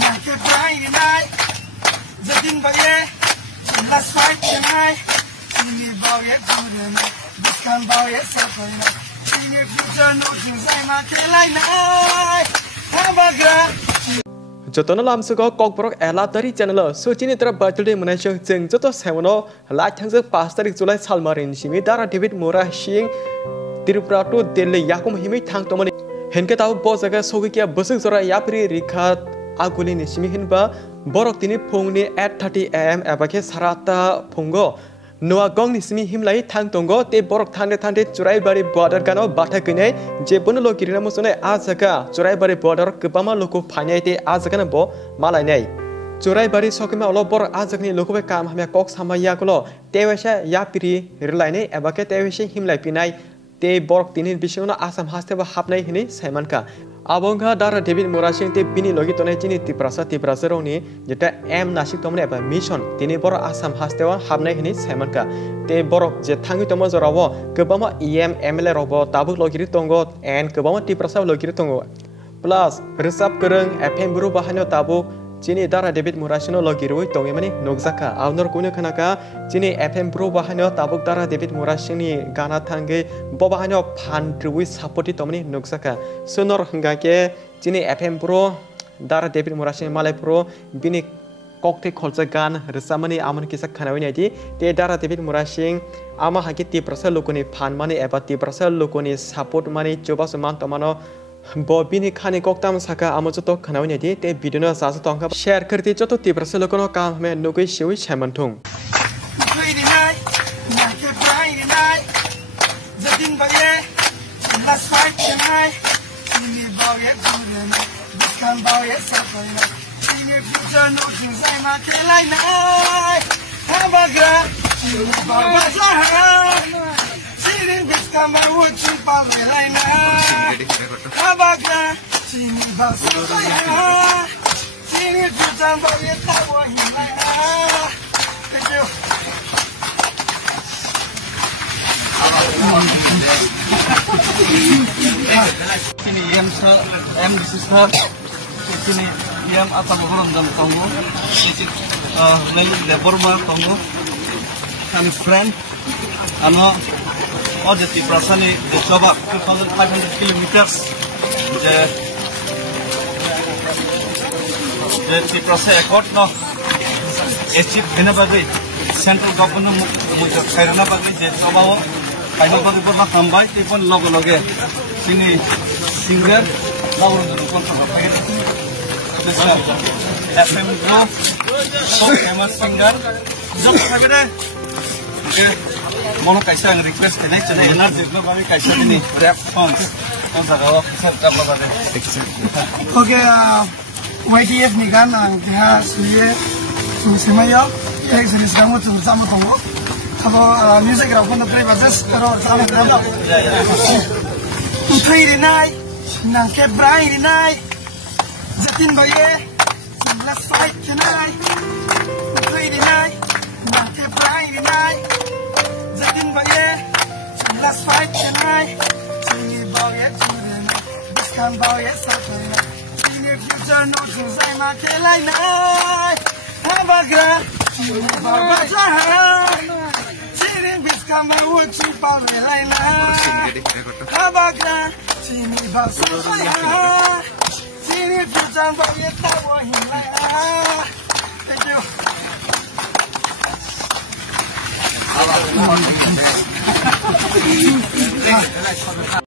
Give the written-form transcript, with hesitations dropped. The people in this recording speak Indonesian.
Nàng kẹp rai đi này Giờ tin vào ye Last fight tonight Chỉ nghĩ vào ye dù đời này Bất khăn vào ye sẽ phải này Chỉ nghĩ future nụ dù dài mà kê lại này Habagra Jotono lam suko Kokborok elap dari channel so chini tera birthday manation jeng joto semono la changse 5 tarik Julai salmarin simi Khwlai Devid Murasing Tripura to Delhi yakum himi thang tomani henke tahu bosaga sogi kia busuk zora yapri rikat aguli ni simi hinba borok tini phongni at 30 am abake sarata phongo Noa gong ni simi himlai thang tongo te borok thande churai bari border kano batha kine je bono lo kirina musone azaka churai bari border kebama loko phanyai te azaka na bo malai nei churai bari sokima olo bor azakni loko be kam hamya kok samaya kolo tewesha ya piri rilai nei abake tewesha himlai pinai te borok tinin bishona asam haste ba hapnai hini saimanka abongha Khwlai Devid Murasing te bini logi tonai chini tiprasa roni jeta m nasik tomne ba mission tini bor asam hastewa hapnai hini saimanka te borok je thangi tomo jorawo kebama ml robo tabuk logiri tongo and kebama tiprasa logiri tongo plus resap kereng BRU bahanyo tabuk chini Khwlai Devid Murasing logirui tonge mani nokjaka aunor kuno khanaka chini BRU bahanyo tabuk Khwlai Devid Murasing ni gana thange bo bahanyo phantrui sapoti tomani nokjaka sonor hingake chini BRU Khwlai Devid Murasing malai pro bini kokte kholja gan resamani amon kisa khanawi naidi te Khwlai Devid Murasing ama haki tiprasa lokoni phan mani eba tiprasa lokoni support mani choba saman tomano Bobini khani koktam saka amojoto khanawi naidi te video na sa tongka share karti joto tiprasa lokono kam me nugui shiwi chamanthung Last fight tonight Chỉ bao ye dù đời này Bất khăn bao ye sẽ phải này Chỉ nghĩ future nụ dù dài mà kê lại này Habagra Chỉ bao bát ra hàng Chỉ đến biết cảm bao hồn chung bao về lại này Habagra Chỉ nghĩ bao sẽ phải hàng Chỉ nghĩ future bao ye ta vô hình lại này Thank you Sini em sister sini em apa borom dam tongo sini lain deborma tongo kami friend ano odeti prasani desoba 2500 kilometers je ti prasa ekot no achieve bina bagai central government mujo khairana bagai je sobawo kaino bagai borna hambai te pon logo loge sini singer lawan dulu kon apa gitu FM Pro famous singer jok sagede mono kaisa request kene chane energy lo bari kaisa ni rap song kon sagawa set ka bagade oke YTF ni kan ang dia suye semaya ek jenis kamu tu sama tunggu apa music rap pun play basis pero sama berapa Utri dinai, nang kebrai dinai, jatin baye, last fight tonight. Utri dinai, nang kebrai dinai, jatin baye, last fight tonight. Sini baye juren, biskan baye sapena. Sini future no juzai ma kelai nai. Habagra, sini bawa jahan. Biskan bawa chupa melai nai. Habagra, sini bahasa saya, sini future baye tawa hilai. Thank you.